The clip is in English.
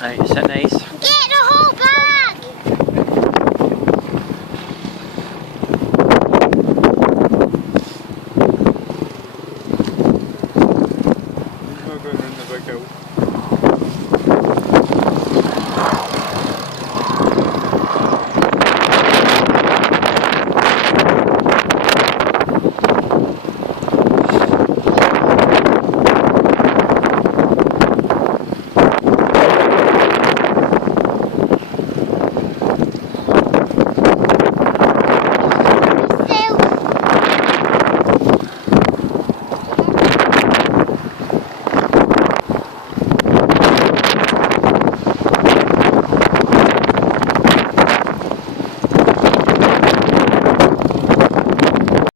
Right, is that nice? Get the whole bag! He's not going in the back out.